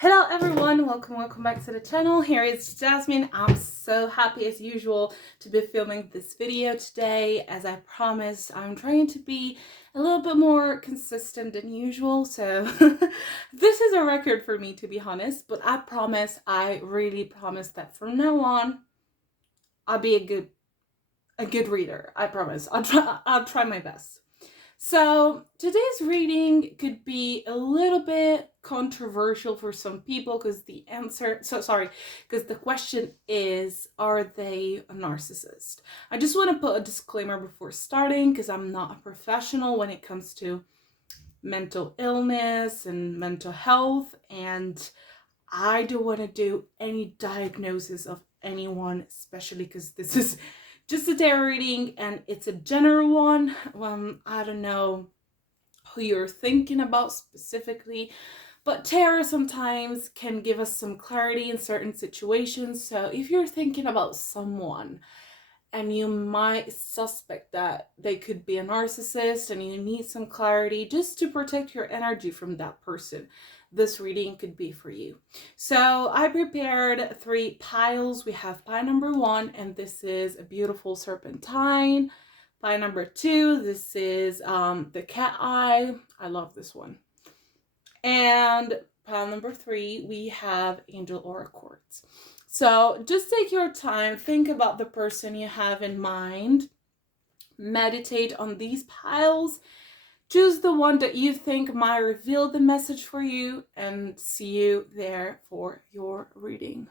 Hello everyone, welcome back to the channel. Here is Jasmine. I'm so happy as usual to be filming this video today. As I promised, I'm trying to be a little bit more consistent than usual, so this is a record for me, to be honest, but I really promise that from now on I'll be a good reader. I promise. I'll try my best. So today's reading could be a little bit controversial for some people because the question is, are they a narcissist? I just want to put a disclaimer before starting because I'm not a professional when it comes to mental illness and mental health, and I don't want to do any diagnosis of anyone, especially because this is just a tarot reading and it's a general one. I don't know who you're thinking about specifically, but tarot sometimes can give us some clarity in certain situations. So if you're thinking about someone and you might suspect that they could be a narcissist and you need some clarity just to protect your energy from that person, this reading could be for you. So I prepared 3 piles. We have pile number 1, and this is a beautiful serpentine. Pile number 2, this is the cat eye. I love this one. And pile number 3, we have angel or quartz. So just take your time, think about the person you have in mind, meditate on these piles, choose the one that you think might reveal the message for you, and see you there for your reading.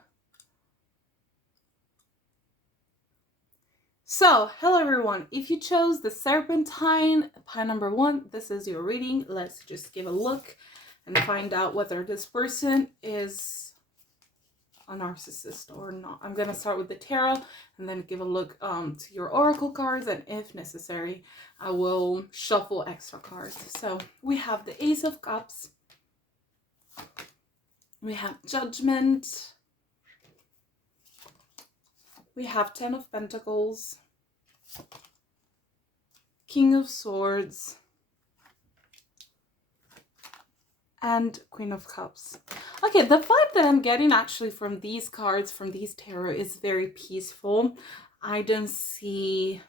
So, hello everyone. If you chose the Serpentine, pile number 1, this is your reading. Let's just give a look and find out whether this person is a narcissist or not. I'm gonna start with the tarot and then give a look to your oracle cards, and if necessary I will shuffle extra cards. So we have the Ace of Cups, we have Judgment, we have 10 of Pentacles, King of Swords, and Queen of Cups. Okay, the vibe that I'm getting actually from these cards, from these tarot, is very peaceful. I don't see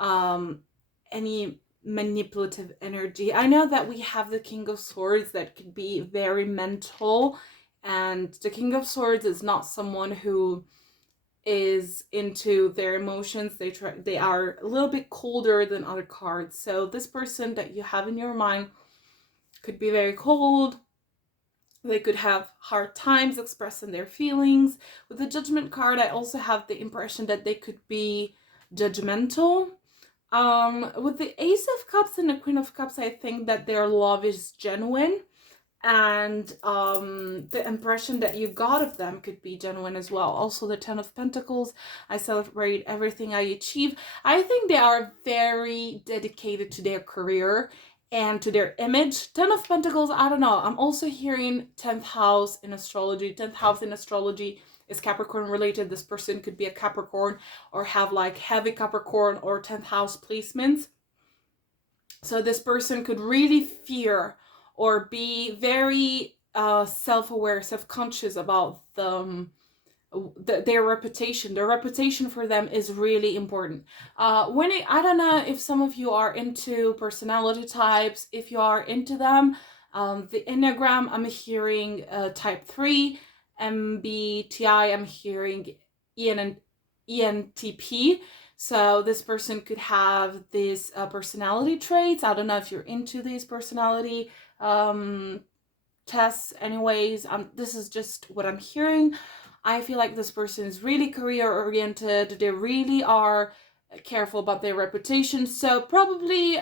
any manipulative energy. I know that we have the King of Swords that could be very mental, and the King of Swords is not someone who is into their emotions. They are a little bit colder than other cards. So this person that you have in your mind could be very cold. They could have hard times expressing their feelings. With the Judgment card, I also have the impression that they could be judgmental. With the Ace of Cups and the Queen of Cups, I think that their love is genuine, and the impression that you got of them could be genuine as well. Also the 10 of Pentacles, I celebrate everything I achieve. I think they are very dedicated to their career and to their image. 10 of Pentacles, I don't know. I'm also hearing 10th house in astrology. 10th house in astrology is Capricorn related. This person could be a Capricorn or have like heavy Capricorn or 10th house placements. So this person could really fear or be very self-aware, self-conscious about their reputation. Their reputation for them is really important. I don't know if some of you are into personality types. If you are into them, the Enneagram, I'm hearing type 3, MBTI, I'm hearing ENTP. So this person could have these personality traits. I don't know if you're into these personality tests. Anyways, this is just what I'm hearing. I feel like this person is really career oriented. They really are careful about their reputation. So probably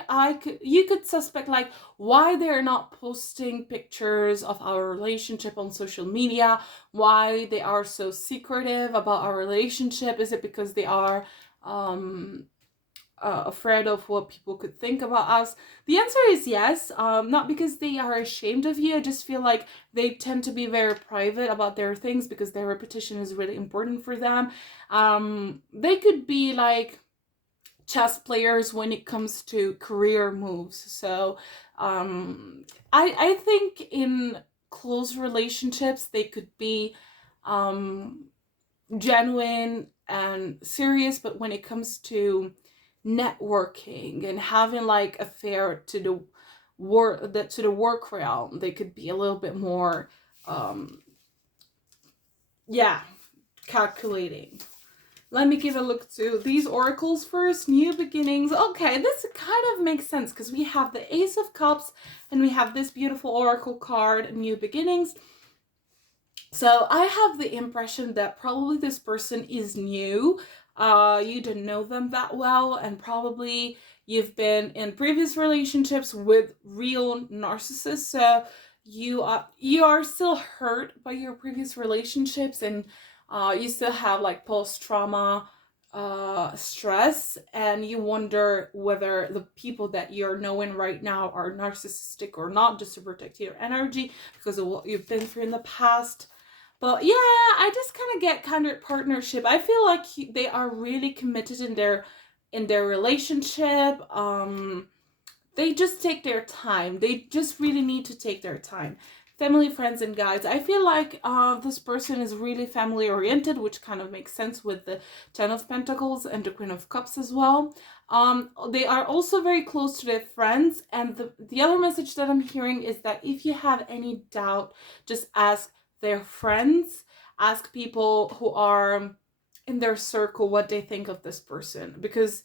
you could suspect like why they're not posting pictures of our relationship on social media, why they are so secretive about our relationship. Is it because they are afraid of what people could think about us? The answer is yes. Not because they are ashamed of you. I just feel like they tend to be very private about their things because their reputation is really important for them. They could be like chess players when it comes to career moves. So I think in close relationships. They could be genuine and serious, but when it comes to networking and having like affair to the work realm, they could be a little bit more calculating. Let me give a look to these oracles first. New beginnings. Okay, this kind of makes sense because we have the Ace of Cups and we have this beautiful oracle card, New Beginnings. So I have the impression that probably this person is new. You don't know them that well, and probably you've been in previous relationships with real narcissists. So you are still hurt by your previous relationships, and you still have like post-trauma stress, and you wonder whether the people that you're knowing right now are narcissistic or not, just to protect your energy because of what you've been through in the past. But yeah, I just kind of get kind of partnership. I feel like they are really committed in their relationship. They just take their time. They just really need to take their time. Family, friends, and guides. I feel like this person is really family oriented, which kind of makes sense with the Ten of Pentacles and the Queen of Cups as well. They are also very close to their friends. And the other message that I'm hearing is that if you have any doubt, just ask their friends, ask people who are in their circle what they think of this person, because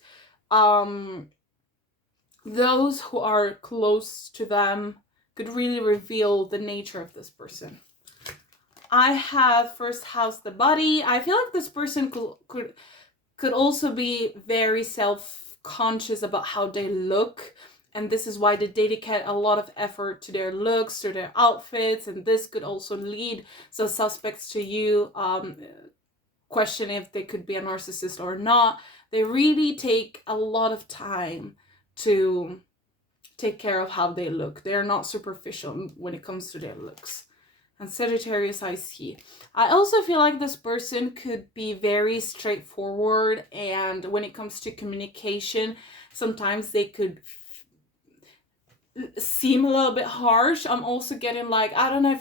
those who are close to them could really reveal the nature of this person. I have first house, the body. I feel like this person could also be very self-conscious about how they look. And this is why they dedicate a lot of effort to their looks, to their outfits. And this could also lead some suspects to you question if they could be a narcissist or not. They really take a lot of time to take care of how they look. They're not superficial when it comes to their looks. And Sagittarius, I see. I also feel like this person could be very straightforward. And when it comes to communication, sometimes they could seem a little bit harsh. I'm also getting like, I don't know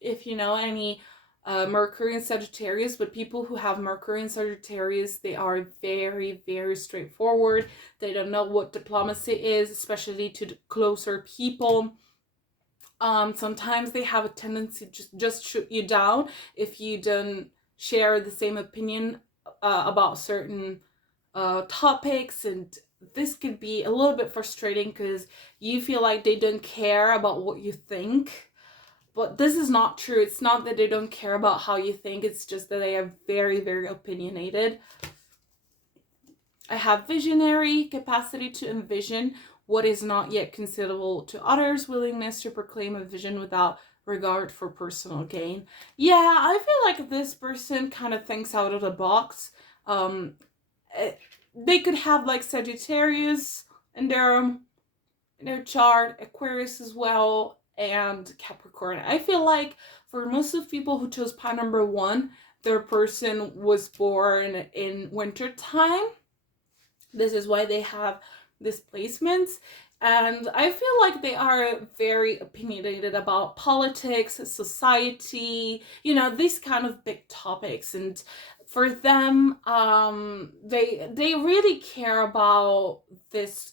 if you know any Mercury and Sagittarius, but people who have Mercury and Sagittarius, they are very, very straightforward. They don't know what diplomacy is, especially to the closer people. Sometimes they have a tendency to just shoot you down if you don't share the same opinion about certain topics, and this could be a little bit frustrating because you feel like they don't care about what you think. But this is not true. It's not that they don't care about how you think. It's just that they are very, very opinionated. I have visionary, capacity to envision what is not yet considerable to others, willingness to proclaim a vision without regard for personal gain. Yeah, I feel like this person kind of thinks out of the box. They could have like Sagittarius in their chart, Aquarius as well, and Capricorn. I feel like for most of people who chose pile number 1, their person was born in winter time. This is why they have these placements. And I feel like they are very opinionated about politics, society, you know, these kind of big topics. And for them, they really care about these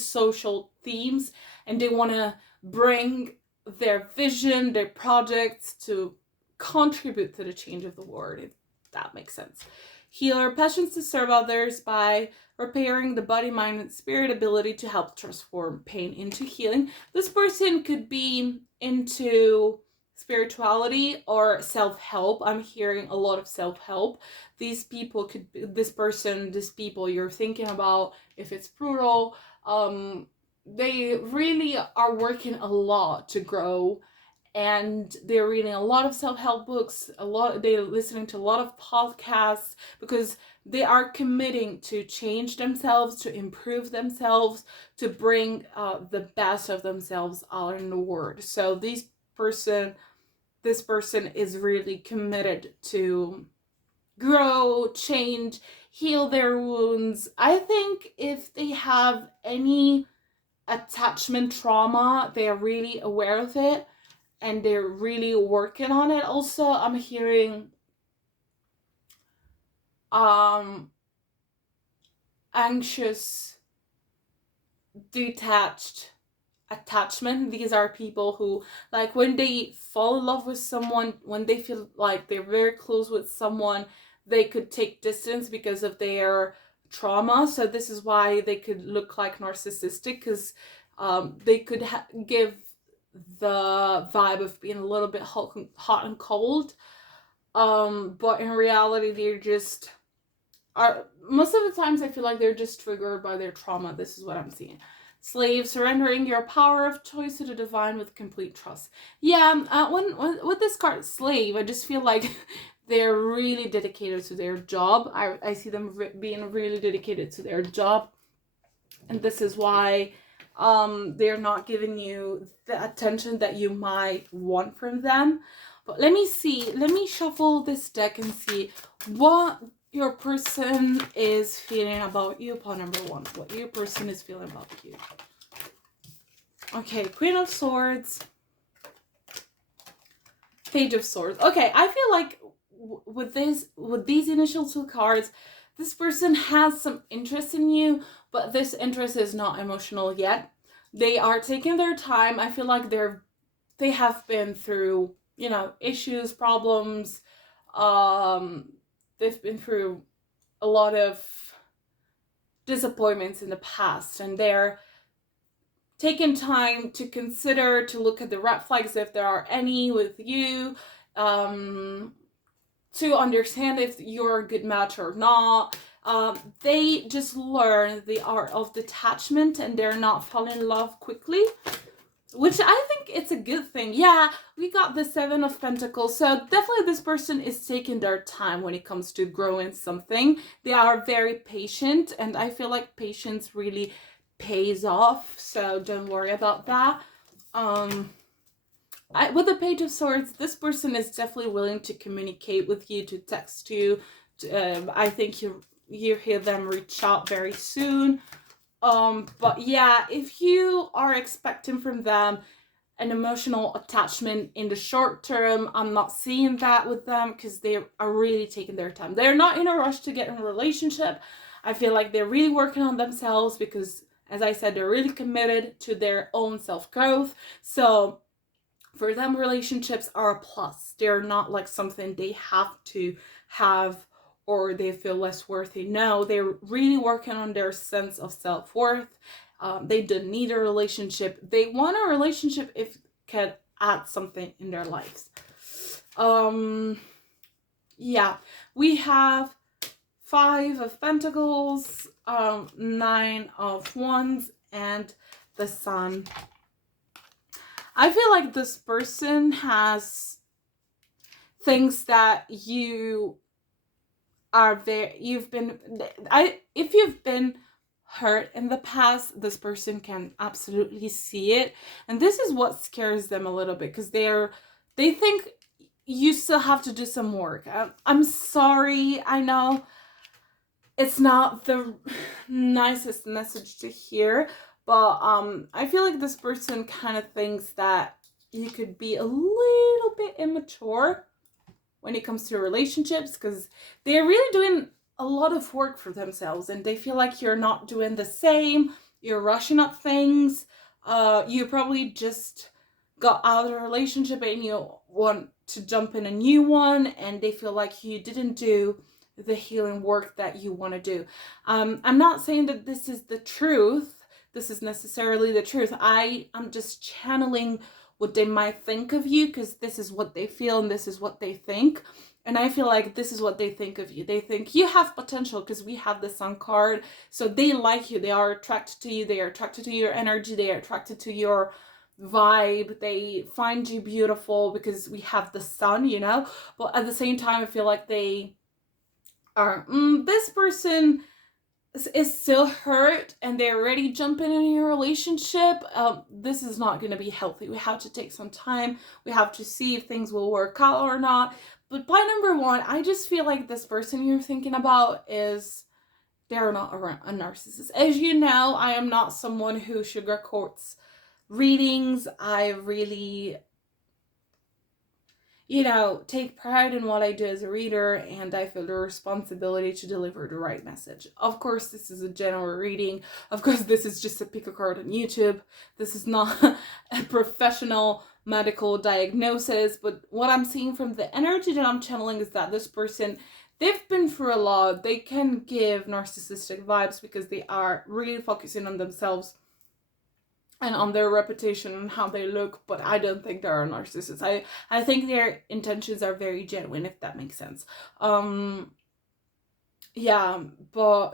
social themes, and they want to bring their vision, their projects to contribute to the change of the world, if that makes sense. Healer, passions to serve others by repairing the body, mind, and spirit, ability to help transform pain into healing. This person could be into spirituality or self-help. I'm hearing a lot of self-help. These people could be, these people you're thinking about, if it's plural, they really are working a lot to grow, and they're reading a lot of self-help books, they're listening to a lot of podcasts, because they are committing to change themselves, to improve themselves, to bring the best of themselves out in the world. So this person is really committed to grow, change, heal their wounds. I think if they have any attachment trauma, they are really aware of it, and they're really working on it. Also, I'm hearing anxious, detached attachment. These are people who, like, when they fall in love with someone, when they feel like they're very close with someone, they could take distance because of their trauma. So this is why they could look like narcissistic, because they could give the vibe of being a little bit hot and cold, but in reality they're just are, most of the times I feel like they're just triggered by their trauma. This is what I'm seeing. Slave, surrendering your power of choice to the divine with complete trust. Yeah, when with this card, slave, I just feel like they're really dedicated to their job. I see them being really dedicated to their job, and this is why they're not giving you the attention that you might want from them. But let me see, let me shuffle this deck and see what your person is feeling about you. Pawn number one, what your person is feeling about you. Okay, Queen of Swords, Page of Swords. Okay, I feel like with these initial two cards, this person has some interest in you, but this interest is not emotional yet. They are taking their time. I feel like they have been through, you know, issues, problems. They've been through a lot of disappointments in the past, and they're taking time to consider, to look at the red flags if there are any with you, to understand if you're a good match or not. They just learn the art of detachment, and they're not falling in love quickly, which I think it's a good thing. Yeah, we got the Seven of Pentacles, so definitely this person is taking their time when it comes to growing something. They are very patient, and I feel like patience really pays off, so don't worry about that. With the Page of Swords, this person is definitely willing to communicate with you, to text you. I think you hear them reach out very soon. But yeah, if you are expecting from them an emotional attachment in the short term, I'm not seeing that with them, because they are really taking their time. They're not in a rush to get in a relationship. I feel like they're really working on themselves because, as I said, they're really committed to their own self-growth. So for them, relationships are a plus. They're not like something they have to have or they feel less worthy. No, they're really working on their sense of self-worth. They don't need a relationship. They want a relationship if it can add something in their lives. Yeah, we have Five of Pentacles, Nine of Wands, and the Sun. I feel like this person has things that you are there. If you've been hurt in the past, this person can absolutely see it, and this is what scares them a little bit, because they think you still have to do some work. I'm sorry, I know it's not the nicest message to hear, but I feel like this person kind of thinks that you could be a little bit immature when it comes to relationships, because they're really doing a lot of work for themselves, and they feel like you're not doing the same. You're rushing up things. You probably just got out of a relationship and you want to jump in a new one, and they feel like you didn't do the healing work that you want to do. I'm not saying that this is the truth. This is necessarily the truth. I'm just channeling what they might think of you, because this is what they feel and this is what they think. And I feel like this is what they think of you. They think you have potential, because we have the Sun card. So they like you. They are attracted to you. They are attracted to your energy. They are attracted to your vibe. They find you beautiful because we have the Sun, you know. But at the same time, I feel like they are, this person is still hurt and they're already jumping in your relationship. This is not going to be healthy. We have to take some time. We have to see if things will work out or not. But by number one, I just feel like this person you're thinking about they're not a narcissist. As you know, I am not someone who sugarcoats readings. I really you know, take pride in what I do as a reader, and I feel the responsibility to deliver the right message. Of course, this is a general reading. Of course, this is just a pick a card on YouTube. This is not a professional medical diagnosis, but what I'm seeing from the energy that I'm channeling is that this person, they've been through a lot. They can give narcissistic vibes because they are really focusing on themselves and on their reputation and how they look, but I don't think they're a narcissist. I think their intentions are very genuine, if that makes sense. Yeah, but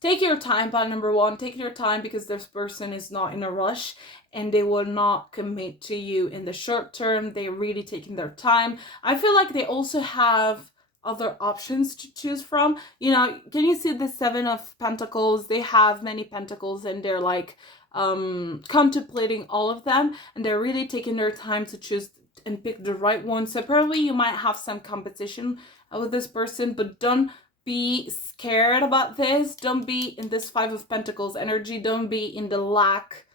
take your time, part number one. Take your time, because this person is not in a rush and they will not commit to you in the short term. They're really taking their time. I feel like they also have other options to choose from. You know, can you see the Seven of Pentacles? They have many pentacles and they're like contemplating all of them, and they're really taking their time to choose and pick the right one. So probably you might have some competition with this person, but don't be scared about this. Don't be in this Five of Pentacles energy. Don't be in the lack,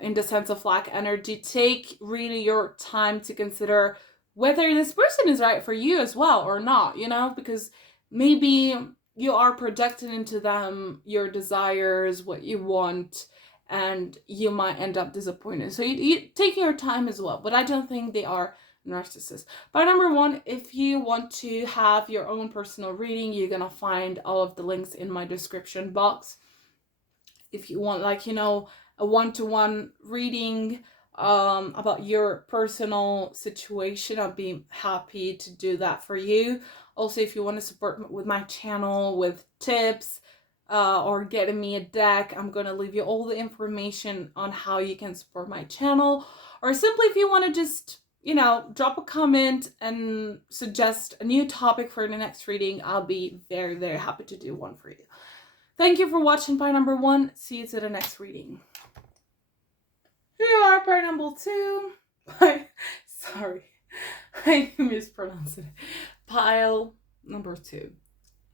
in the sense of lack energy. Take really your time to consider whether this person is right for you as well or not, you know, because maybe you are projecting into them your desires, what you want, and you might end up disappointed. So you take your time as well, but I don't think they are narcissists. But number one, if you want to have your own personal reading, you're gonna find all of the links in my description box. If you want, like, you know, a one-to-one reading about your personal situation, I'll be happy to do that for you. Also, if you want to support with my channel with tips or getting me a deck, I'm gonna leave you all the information on how you can support my channel. Or simply, if you want to just, you know, drop a comment and suggest a new topic for the next reading, I'll be very, very happy to do one for you. Thank you for watching part number one. See you to the next reading. Here you are, part number two. Sorry, I mispronounced it. Pile number two.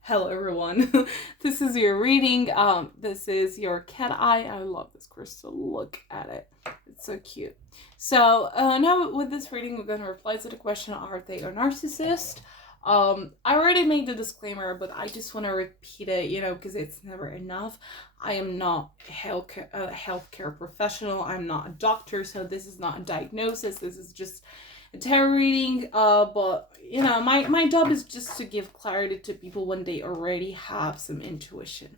Hello everyone. This is your reading. This is your cat eye. I love this crystal. Look at it. It's so cute. So now with this reading, we're going to reply to the question, are they a narcissist? I already made the disclaimer, but I just want to repeat it, you know, because it's never enough. I am not a healthcare professional. I'm not a doctor, so this is not a diagnosis. This is just a tarot reading. But you know, my job is just to give clarity to people when they already have some intuition.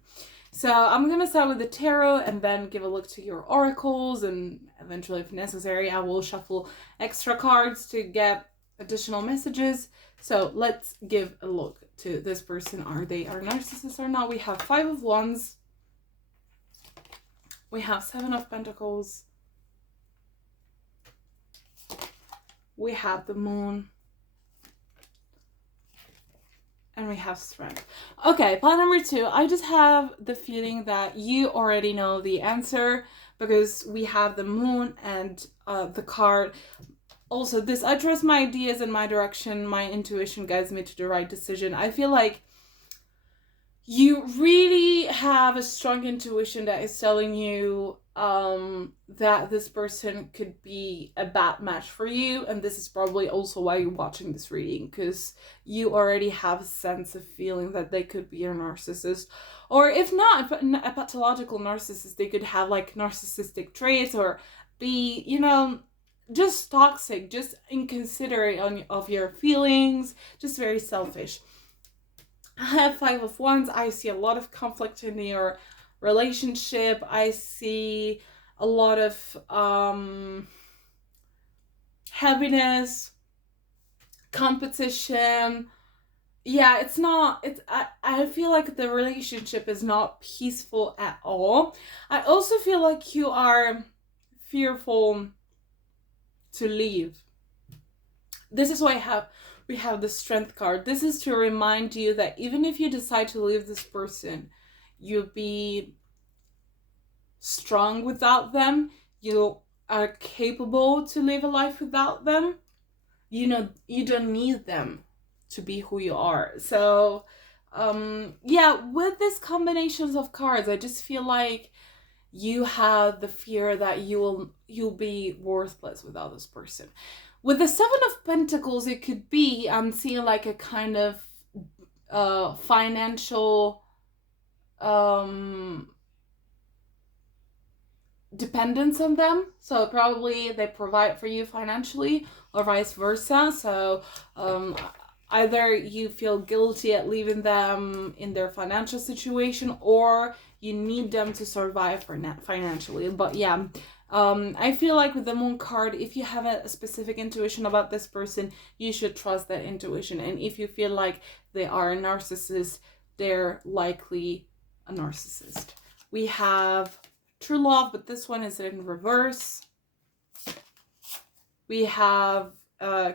So I'm gonna start with the tarot and then give a look to your oracles, and eventually, if necessary, I will shuffle extra cards to get additional messages. So let's give a look to this person. Are they a narcissist or not? We have Five of Wands. We have Seven of Pentacles. We have the Moon. And we have Strength. Okay, part number two. I just have the feeling that you already know the answer, because we have the Moon and the card. Also, I trust my ideas and my direction. My intuition guides me to the right decision. I feel like you really have a strong intuition that is telling you that this person could be a bad match for you. And this is probably also why you're watching this reading, because you already have a sense of feeling that they could be a narcissist. Or if not a pathological narcissist, they could have like narcissistic traits or be, you know, just toxic, just inconsiderate of your feelings, just very selfish. I have Five of Wands. I see a lot of conflict in your relationship. I see a lot of heaviness, competition. Yeah, I feel like the relationship is not peaceful at all. I also feel like you are fearful to leave. This is why we have the Strength card. This is to remind you that even if you decide to leave this person, you'll be strong without them. You are capable to live a life without them. You know, you don't need them to be who you are. So yeah, with these combinations of cards, I just feel like you have the fear that you'll be worthless without this person. With the Seven of Pentacles, it could be, I'm seeing like a kind of financial dependence on them. So probably they provide for you financially or vice versa. So either you feel guilty at leaving them in their financial situation, or you need them to survive financially. But yeah, I feel like with the Moon card, if you have a specific intuition about this person, you should trust that intuition. And if you feel like they are a narcissist, they're likely a narcissist. We have true love, but this one is in reverse. We have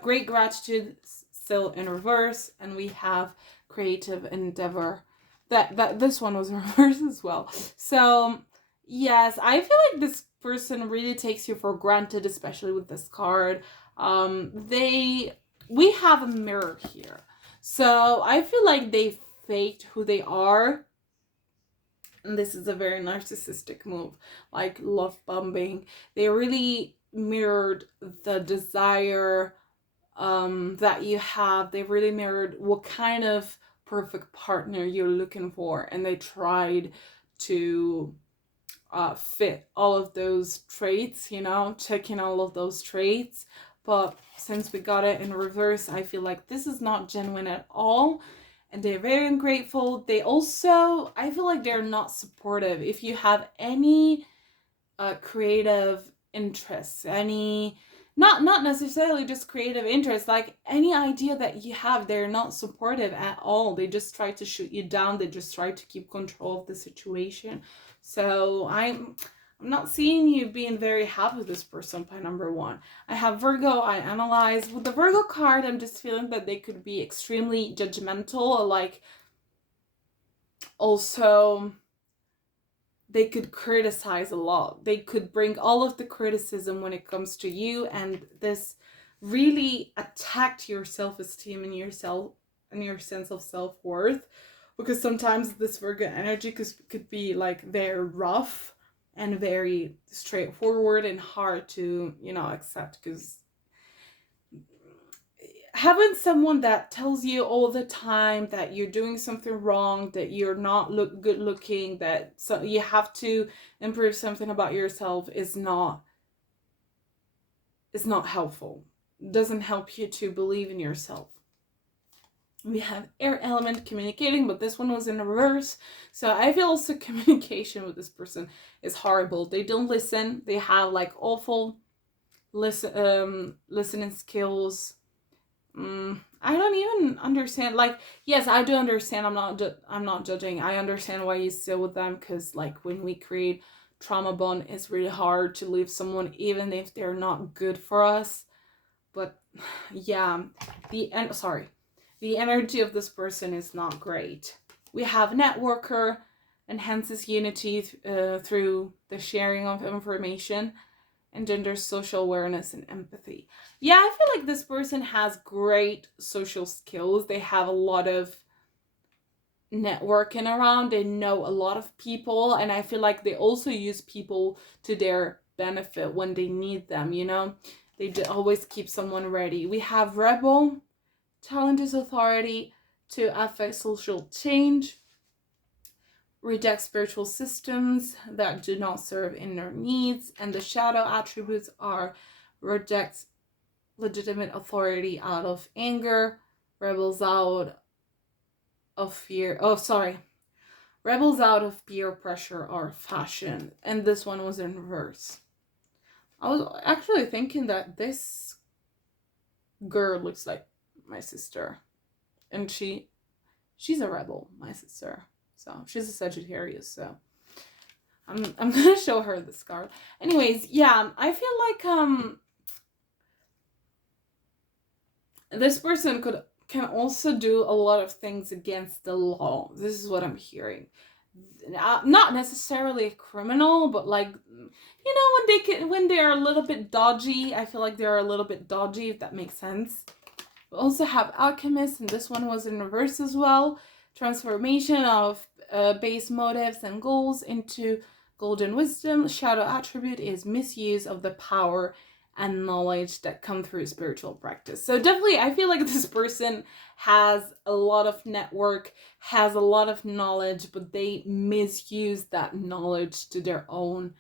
great gratitude, still in reverse, and we have creative endeavor. That this one was in reverse as well. So yes, I feel like this person really takes you for granted, especially with this card. We have a mirror here, so I feel like they faked who they are. And this is a very narcissistic move, like love bombing. They really mirrored the desire that you have. They really mirrored what kind of perfect partner you're looking for, and they tried to fit all of those traits, you know, checking all of those traits. But since we got it in reverse, I feel like this is not genuine at all. And they're very ungrateful. They also, I feel like they're not supportive. If you have any creative interests, any, not necessarily just creative interests, like any idea that you have, they're not supportive at all. They just try to shoot you down. They just try to keep control of the situation. So I'm not seeing you being very happy with this person by number one. I have Virgo. I analyze. With the Virgo card, I'm just feeling that they could be extremely judgmental. Like, also, they could criticize a lot. They could bring all of the criticism when it comes to you, and this really attacked your self-esteem and your sense of self-worth. Because sometimes this Virgo energy could be like very rough and very straightforward and hard to, you know, accept. Because having someone that tells you all the time that you're doing something wrong, that you're not good looking, that so you have to improve something about yourself is not helpful. It doesn't help you to believe in yourself. We have air element, communicating, but this one was in reverse. So I feel also communication with this person is horrible. They don't listen. They have like awful listening skills. I don't even understand. Like, yes, I do understand. I'm not judging. I understand why you still with them, because like when we create trauma bond, it's really hard to leave someone even if they're not good for us. But yeah, the energy of this person is not great. We have networker, enhances unity through the sharing of information, engenders social awareness and empathy. Yeah, I feel like this person has great social skills. They have a lot of networking around. They know a lot of people, and I feel like they also use people to their benefit when they need them, you know? They always keep someone ready. We have rebel, challenges authority to affect social change, reject spiritual systems that do not serve inner needs, and the shadow attributes are reject legitimate authority out of anger, rebels out of fear. Rebels out of peer pressure or fashion. And this one was in reverse. I was actually thinking that this girl looks like my sister, and she's a rebel, my sister. So she's a Sagittarius, so I'm gonna show her this card. Anyways, yeah, I feel like this person can also do a lot of things against the law. This is what I'm hearing. Not necessarily a criminal, but like, you know, when they're a little bit dodgy. I feel like they're a little bit dodgy, if that makes sense. We also have alchemist, and this one was in reverse as well. Transformation of base motives and goals into golden wisdom. Shadow attribute is misuse of the power and knowledge that come through spiritual practice. So definitely, I feel like this person has a lot of network, has a lot of knowledge, but they misuse that knowledge to their own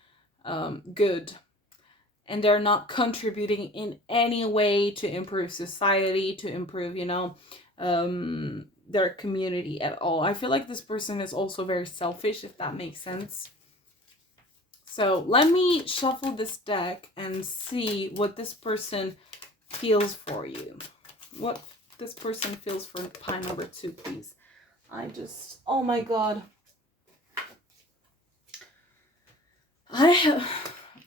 good. And they're not contributing in any way to improve society, to improve, their community at all. I feel like this person is also very selfish, if that makes sense. So let me shuffle this deck and see what this person feels for you. What this person feels for pile number 2, please. Oh my God.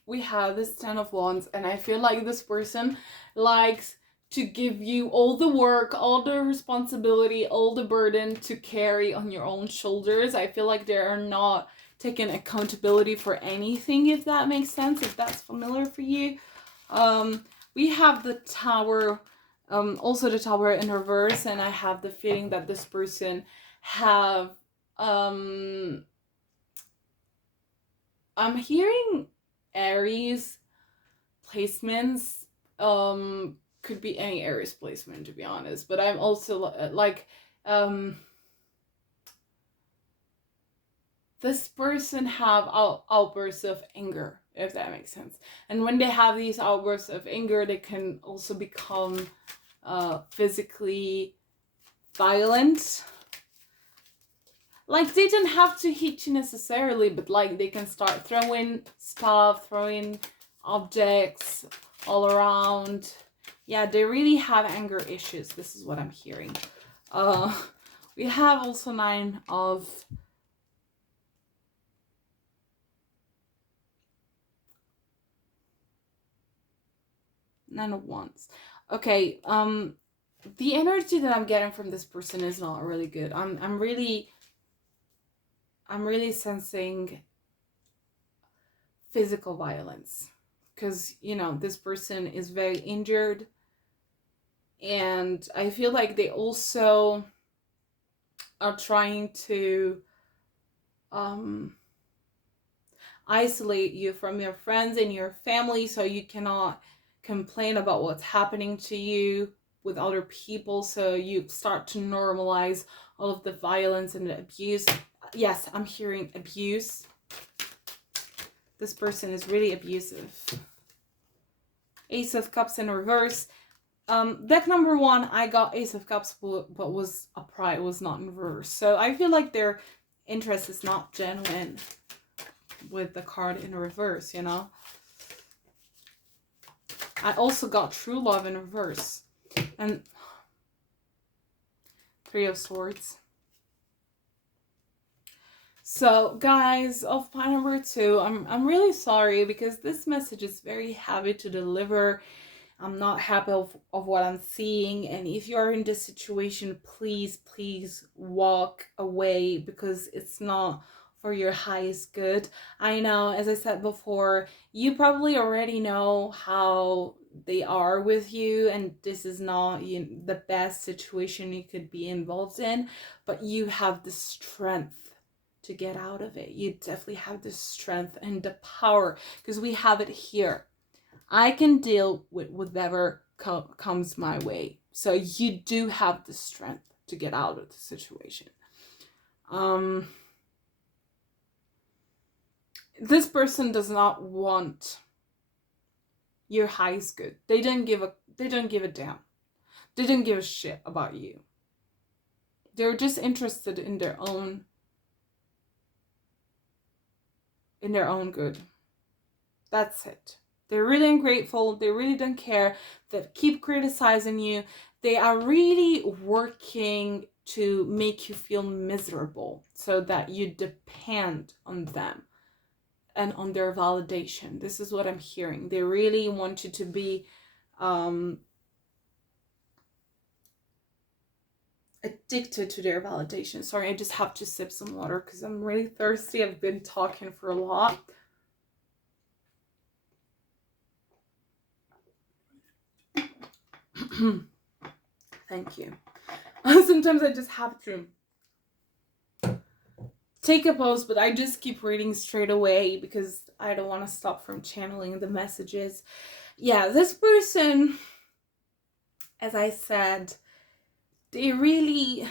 We have this 10 of Wands, and I feel like this person likes to give you all the work, all the responsibility, all the burden to carry on your own shoulders. I feel like they are not taking accountability for anything, if that makes sense, if that's familiar for you. We have the Tower, also the Tower in reverse, and I have the feeling that this person have, I'm hearing Aries placements, could be any Aries placement, to be honest, but I'm also like, this person have outbursts of anger, if that makes sense. And when they have these outbursts of anger, they can also become physically violent. Like, they don't have to hit you necessarily, but like they can start throwing stuff, throwing objects all around. Yeah, they really have anger issues. This is what I'm hearing. We have also 9 of Wands. Okay, the energy that I'm getting from this person is not really good. I'm really sensing physical violence, because this person is very injured, and I feel like they also are trying to isolate you from your friends and your family, so you cannot complain about what's happening to you with other people, so you start to normalize all of the violence and the abuse. Yes, I'm hearing abuse. This person is really abusive. Ace of Cups in reverse. Deck number 1, I got Ace of Cups, but was upright, was not in reverse. So I feel like their interest is not genuine with the card in reverse, I also got True Love in reverse. And 3 of Swords. So guys, of pile number 2, I'm really sorry, because this message is very heavy to deliver. I'm not happy of what I'm seeing, and if you're in this situation, please walk away, because it's not for your highest good. I know, as I said before, you probably already know how they are with you, and this is not the best situation you could be involved in, but you have the strength to get out of it. You definitely have the strength and the power, because we have it here. I can deal with whatever comes my way. So you do have the strength to get out of the situation. This person does not want your highest good. They don't give a damn. They don't give a shit about you. They're just interested in their own good. That's it. They're really ungrateful. They really don't care. They keep criticizing you. They are really working to make you feel miserable, so that you depend on them and on their validation. This is what I'm hearing. They really want you to be addicted to their validation. Sorry, I just have to sip some water because I'm really thirsty. I've been talking for a lot. Thank you. Sometimes I just have to take a pause, but I just keep reading straight away because I don't want to stop from channeling the messages. Yeah, this person, as I said, they really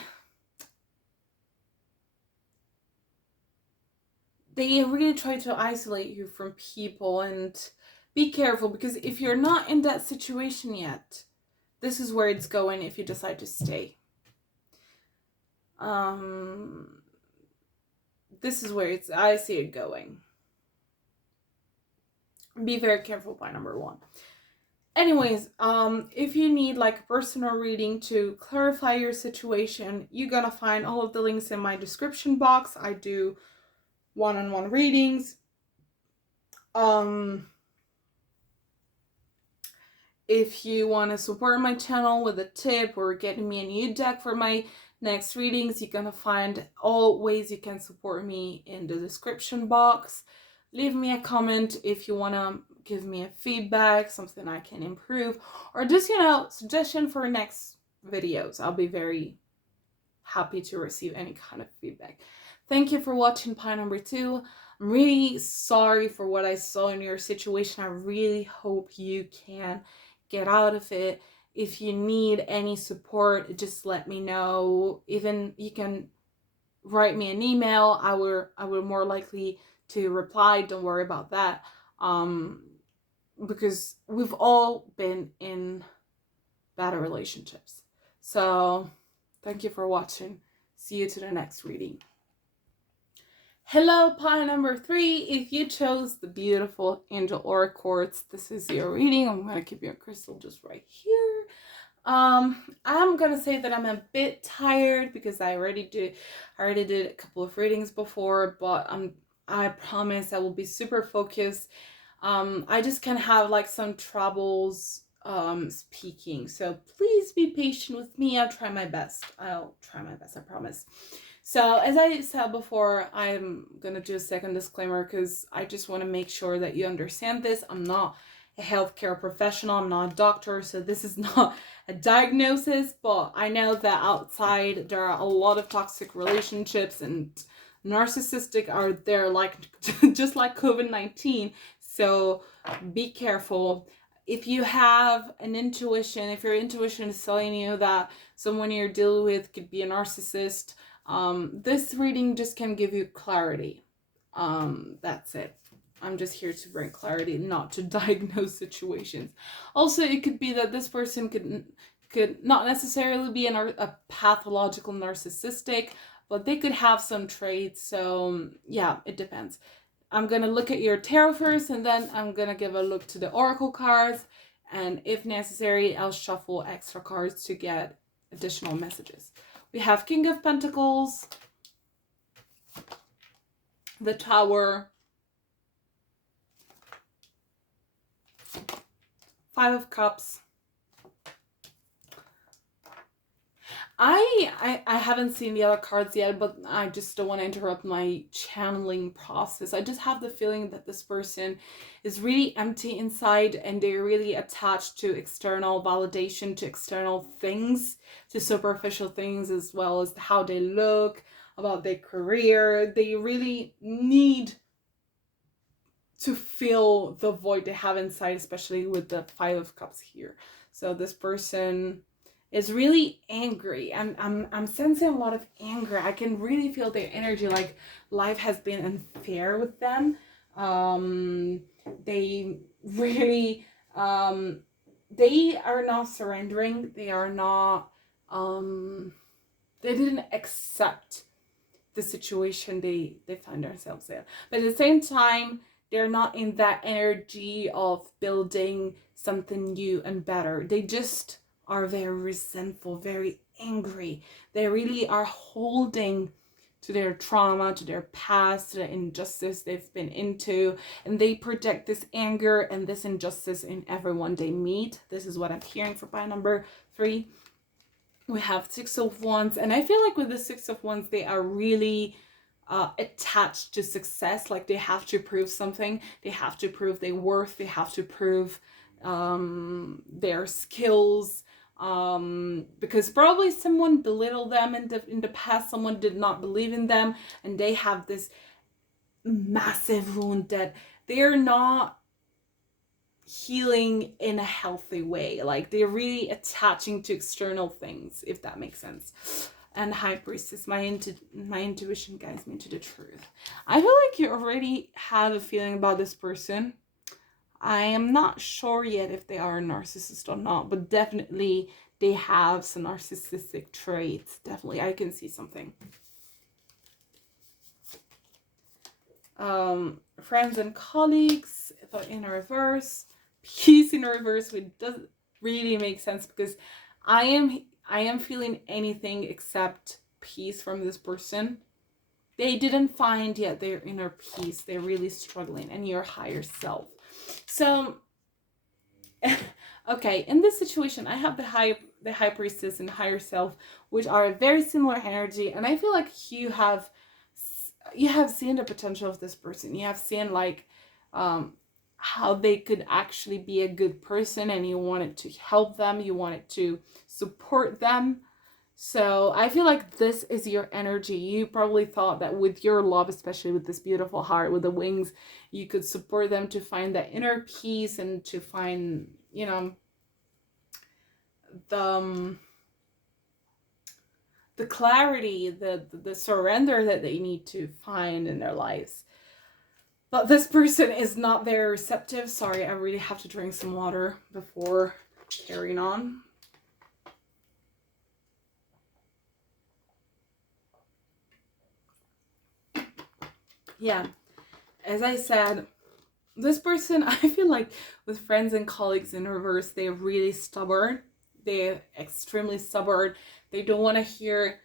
try to isolate you from people, and be careful, because if you're not in that situation yet, this is where it's going if you decide to stay. This is where I see it going. Be very careful by number one. Anyways, if you need like a personal reading to clarify your situation, you're gonna find all of the links in my description box. I do one-on-one readings. If you want to support my channel with a tip or getting me a new deck for my next readings, you're gonna find all ways you can support me in the description box. Leave me a comment if you want to give me a feedback, something I can improve, or just, suggestion for next videos. I'll be very happy to receive any kind of feedback. Thank you for watching pile number 2. I'm really sorry for what I saw in your situation. I really hope you can get out of it. If you need any support, just let me know. Even you can write me an email. I will more likely to reply. Don't worry about that. Because we've all been in bad relationships. So thank you for watching. See you to the next reading. Hello, pile number 3. If you chose the beautiful Angel Aura Quartz, this is your reading. I'm going to keep your crystal just right here. I'm going to say that I'm a bit tired because I already did a couple of readings before, but I promise I will be super focused. I just can have like some troubles speaking, so please be patient with me. I'll try my best, I promise. So as I said before, I'm gonna do a second disclaimer because I just want to make sure that you understand this. I'm not a healthcare professional, I'm not a doctor, so this is not a diagnosis, but I know that outside there are a lot of toxic relationships, and narcissistic are there, like just like COVID-19. So be careful. If you have an intuition, if your intuition is telling you that someone you're dealing with could be a narcissist, this reading just can give you clarity. That's it. I'm just here to bring clarity, not to diagnose situations. Also, it could be that this person could not necessarily be a pathological narcissistic, but they could have some traits. So yeah, it depends. I'm going to look at your tarot first, and then I'm going to give a look to the oracle cards, and if necessary, I'll shuffle extra cards to get additional messages. We have King of Pentacles, the Tower, Five of Cups. I haven't seen the other cards yet, but I just don't want to interrupt my channeling process. I just have the feeling that this person is really empty inside, and they're really attached to external validation, to external things, to superficial things, as well as how they look, about their career. They really need to fill the void they have inside, especially with the Five of Cups here. So this person is really angry. I'm sensing a lot of anger. I can really feel their energy, like life has been unfair with them. They really they are not surrendering. They are not they didn't accept the situation they find themselves in. But at the same time, they're not in that energy of building something new and better. They just are very resentful, very angry. They really are holding to their trauma, to their past, to the injustice they've been into, and they project this anger and this injustice in everyone they meet. This is what I'm hearing for pile number 3. We have Six of Wands, and I feel like with the Six of Wands, they are really attached to success. Like they have to prove something. They have to prove their worth. They have to prove their skills. because probably someone belittled them in the past, someone did not believe in them, and they have this massive wound that they're not healing in a healthy way. Like, they're really attaching to external things, if that makes sense. And High Priestess, my intuition guides me to the truth. I feel like you already have a feeling about this person. I am not sure yet if they are a narcissist or not, but definitely they have some narcissistic traits. Definitely, I can see something. Friends and colleagues, in reverse. Peace in reverse, which doesn't really make sense, because I am feeling anything except peace from this person. They didn't find yet their inner peace. They're really struggling, and your higher self. So, okay, in this situation, I have the high priestess and higher self, which are a very similar energy, and I feel like you have seen the potential of this person. You have seen like how they could actually be a good person, and you wanted to help them, you wanted to support them. So I feel like this is your energy. You probably thought that with your love, especially with this beautiful heart with the wings, you could support them to find that inner peace and to find, you know, the clarity, the surrender that they need to find in their lives. But this person is not very receptive. Sorry, I really have to drink some water before carrying on. Yeah, as I said, this person, I feel like with friends and colleagues in reverse, they're really stubborn. They're extremely stubborn. They don't want to hear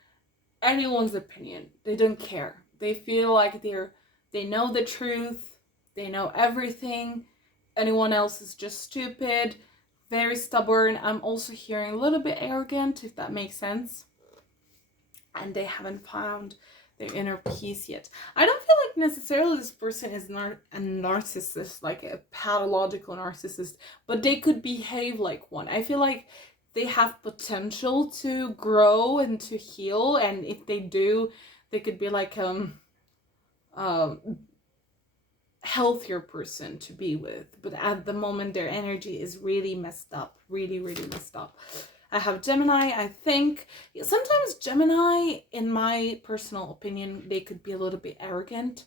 anyone's opinion. They don't care. They feel like they know the truth. They know everything. Anyone else is just stupid. Very stubborn. I'm also hearing a little bit arrogant, if that makes sense. And they haven't found their inner peace yet. I don't feel like necessarily this person is not a narcissist, like a pathological narcissist, but they could behave like one. I feel like they have potential to grow and to heal, and if they do, they could be like healthier person to be with. But at the moment, their energy is really messed up, really messed up. I have Gemini. I think sometimes Gemini, in my personal opinion, they could be a little bit arrogant,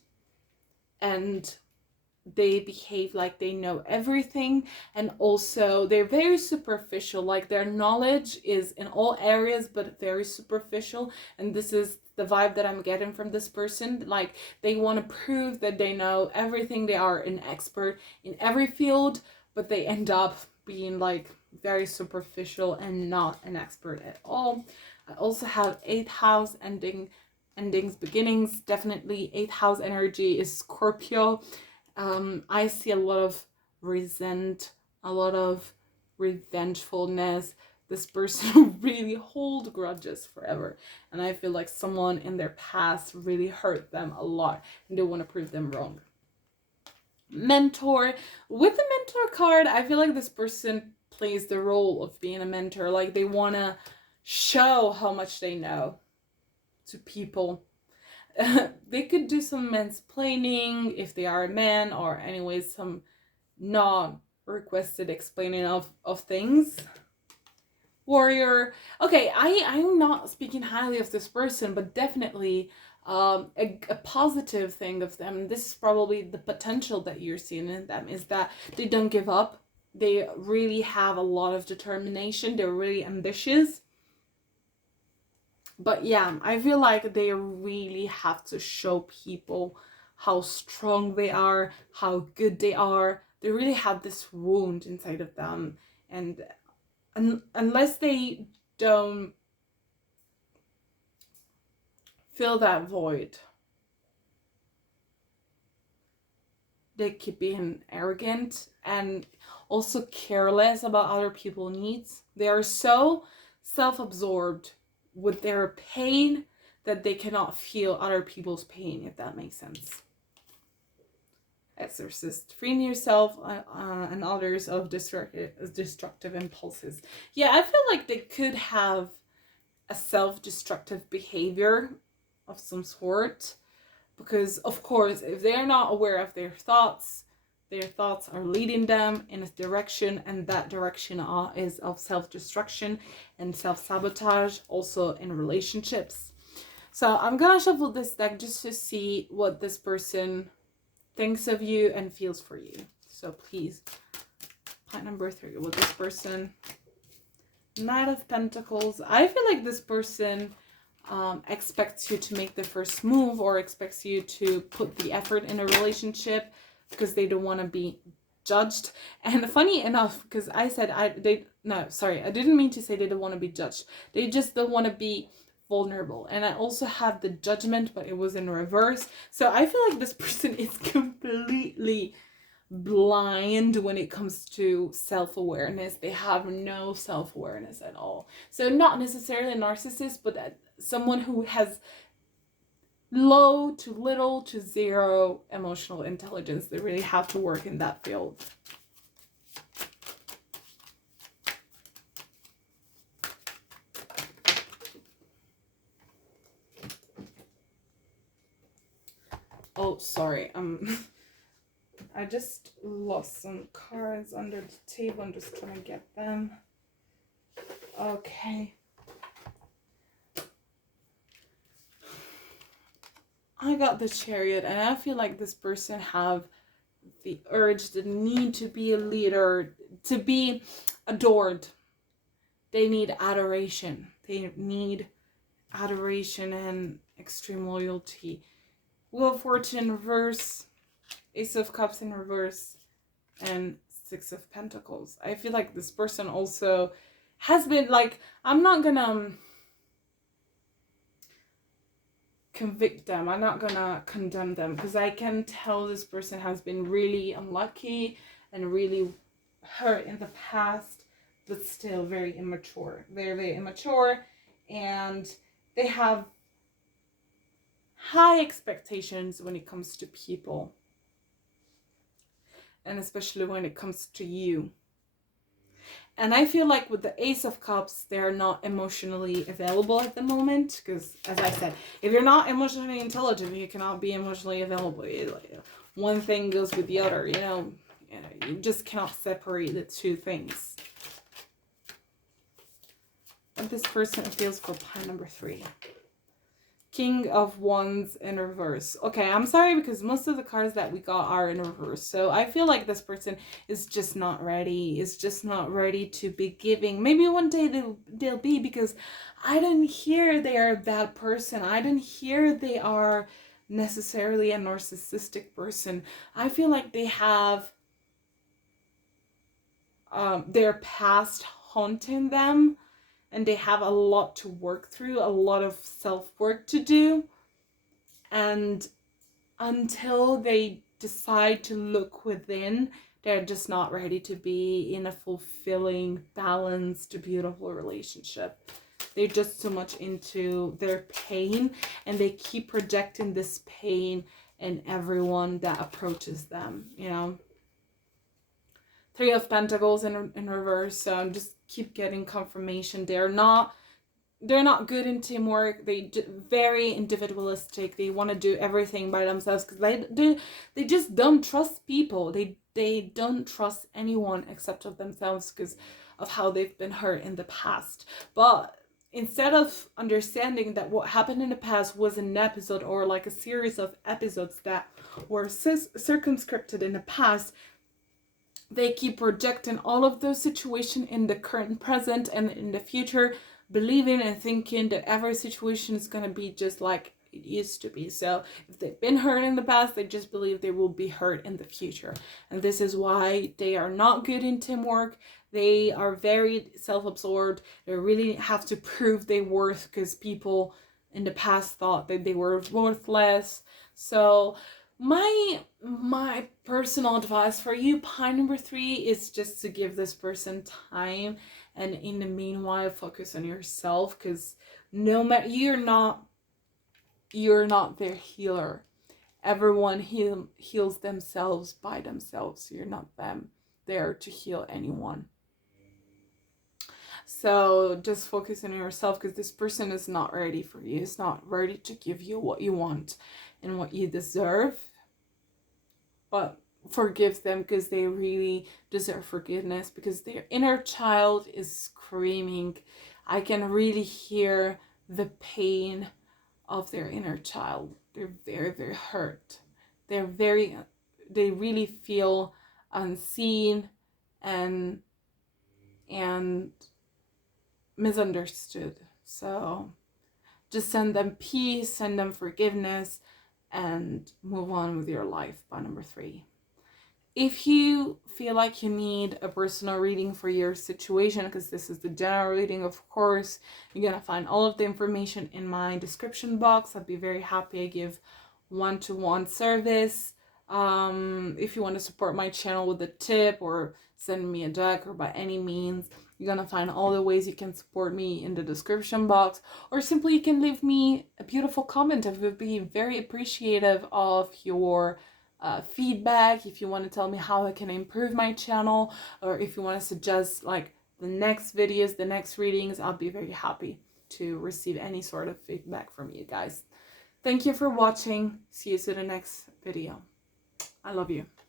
and they behave like they know everything, and also they're very superficial. Like, their knowledge is in all areas but very superficial, and this is the vibe that I'm getting from this person. Like, they want to prove that they know everything, they are an expert in every field, but they end up being like very superficial and not an expert at all. I also have 8th house endings, beginnings. Definitely 8th house energy is Scorpio. I see a lot of a lot of revengefulness. This person really hold grudges forever, and I feel like someone in their past really hurt them a lot, and they want to prove them wrong. Mentor. With the mentor card, I feel like this person plays the role of being a mentor. Like, they want to show how much they know to people. They could do some mansplaining if they are a man, or anyways some not requested explaining of things. Warrior. Okay, I'm not speaking highly of this person, but definitely a positive thing of them. This is probably the potential that you're seeing in them, is that they don't give up. They really have a lot of determination. They're really ambitious. But yeah, I feel like they really have to show people how strong they are, how good they are. They really have this wound inside of them, and unless they don't fill that void, they keep being arrogant and also careless about other people's needs. They are so self-absorbed with their pain that they cannot feel other people's pain, if that makes sense. Exorcist, freeing yourself and others of destructive impulses. Yeah, I feel like they could have a self-destructive behavior of some sort, because of course if they're not aware of their thoughts are leading them in a direction, and that direction is of self-destruction and self-sabotage, also in relationships. So I'm gonna shuffle this deck just to see what this person thinks of you and feels for you. So please, point number 3, what this person, Knight of Pentacles. I feel like this person expects you to make the first move, or expects you to put the effort in a relationship because they don't want to be judged. And funny enough, because I said I didn't mean to say they don't want to be judged. They just don't want to be vulnerable. And I also have the Judgment, but it was in reverse. So I feel like this person is completely blind when it comes to self-awareness. They have no self-awareness at all. So not necessarily a narcissist, but someone who has low to little to zero emotional intelligence. They really have to work in that field. Oh, sorry. I just lost some cards under the table. I'm just trying to get them. Okay. I got the Chariot, and I feel like this person have the urge, the need to be a leader, to be adored. They need adoration. They need adoration and extreme loyalty. Wheel of Fortune in reverse, Ace of Cups in reverse, and Six of Pentacles. I feel like this person also has been, like, I'm not gonna convict them, I'm not gonna condemn them, because I can tell this person has been really unlucky and really hurt in the past, but still very immature. They're very immature, and they have high expectations when it comes to people, and especially when it comes to you. And I feel like with the Ace of Cups, they're not emotionally available at the moment, because, as I said, if you're not emotionally intelligent, you cannot be emotionally available. One thing goes with the other, you just cannot separate the two things. What this person feels for pile number 3. King of Wands in reverse. Okay, I'm sorry, because most of the cards that we got are in reverse. So I feel like this person is just not ready. Is just not ready to be giving. Maybe one day they'll be, because I didn't hear they are a bad person. I didn't hear they are necessarily a narcissistic person. I feel like they have their past haunting them. And they have a lot to work through, a lot of self-work to do. And until they decide to look within, they're just not ready to be in a fulfilling, balanced, beautiful relationship. They're just so much into their pain, and they keep projecting this pain in everyone that approaches them, Three of Pentacles in reverse. So I'm just keep getting confirmation. They're not good in teamwork. They very individualistic. They want to do everything by themselves, because they just don't trust people. They don't trust anyone except of themselves, because of how they've been hurt in the past. But instead of understanding that what happened in the past was an episode, or like a series of episodes that were circumscribed in the past, they keep projecting all of those situations in the current present and in the future, believing and thinking that every situation is going to be just like it used to be. So if they've been hurt in the past, they just believe they will be hurt in the future. And this is why they are not good in teamwork. They are very self-absorbed. They really have to prove their worth, because people in the past thought that they were worthless. So my personal advice for you, pile number 3, is just to give this person time, and in the meanwhile focus on yourself, because no matter, you're not their healer, everyone heals themselves by themselves. You're not them there to heal anyone. So just focus on yourself, because this person is not ready for you. It's not ready to give you what you want and what you deserve. But forgive them, because they really deserve forgiveness, because their inner child is screaming. I can really hear the pain of their inner child. They're very, very hurt. They really feel unseen and misunderstood. So just send them peace, send them forgiveness, and move on with your life by number 3. If you feel like you need a personal reading for your situation, because this is the general reading, of course, you're going to find all of the information in my description box. I'd be very happy. I give one-to-one service. If you want to support my channel with a tip or send me a deck, or by any means, you're going to find all the ways you can support me in the description box, or simply you can leave me a beautiful comment. I would be very appreciative of your feedback. If you want to tell me how I can improve my channel, or if you want to suggest like the next videos, the next readings, I'll be very happy to receive any sort of feedback from you guys. Thank you for watching. See you to the next video. I love you.